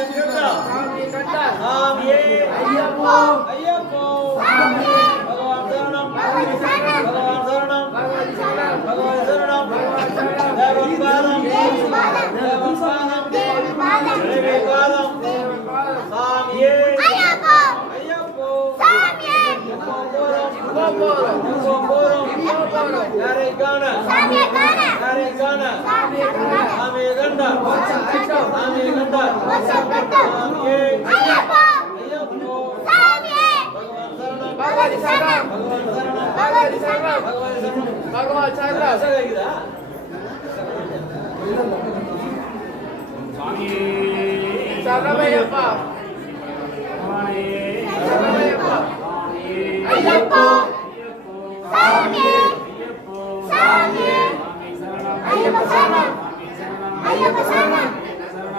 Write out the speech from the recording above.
சாமி கண்டா சாமியே ஐயப்போ ஐயப்போ சாமியே பகவான் சரணம் பகவான் சரணம் பகவான் சரணம் பகவான் சரணம் பகவான் சரணம் பகவான் சரணம் தேவன் பாதம் தேவி பாதம் தேவன் பாதம் தேவி பாதம் தேவி பாதம் தேவி பாதம் சாமியே ஐயப்போ ஐயப்போ சாமியே எப்போ போறோம் இப்போ போறோம் எப்போ போறோம் இப்போ போறோம் யாரை காண சாமியே காண யாரை காண சாமியே காண சாமியை கண்ட சாமியை கண்ட வருஷம் கட்ட சாமியே ஐயப்போ ஐயப்போ சாமியே பகவான் சரணம் பகவான் சரணம் பகவான் சரணம் பகவான் சரணம் பகவான் சரணம் பகவான் சரணம் கேக்குதா சரணமையப்பா சரணமையப்பா ஐயப்போ சாமியே சாமியே ஐயப்ப சரணம் ஐயப்ப சரணம்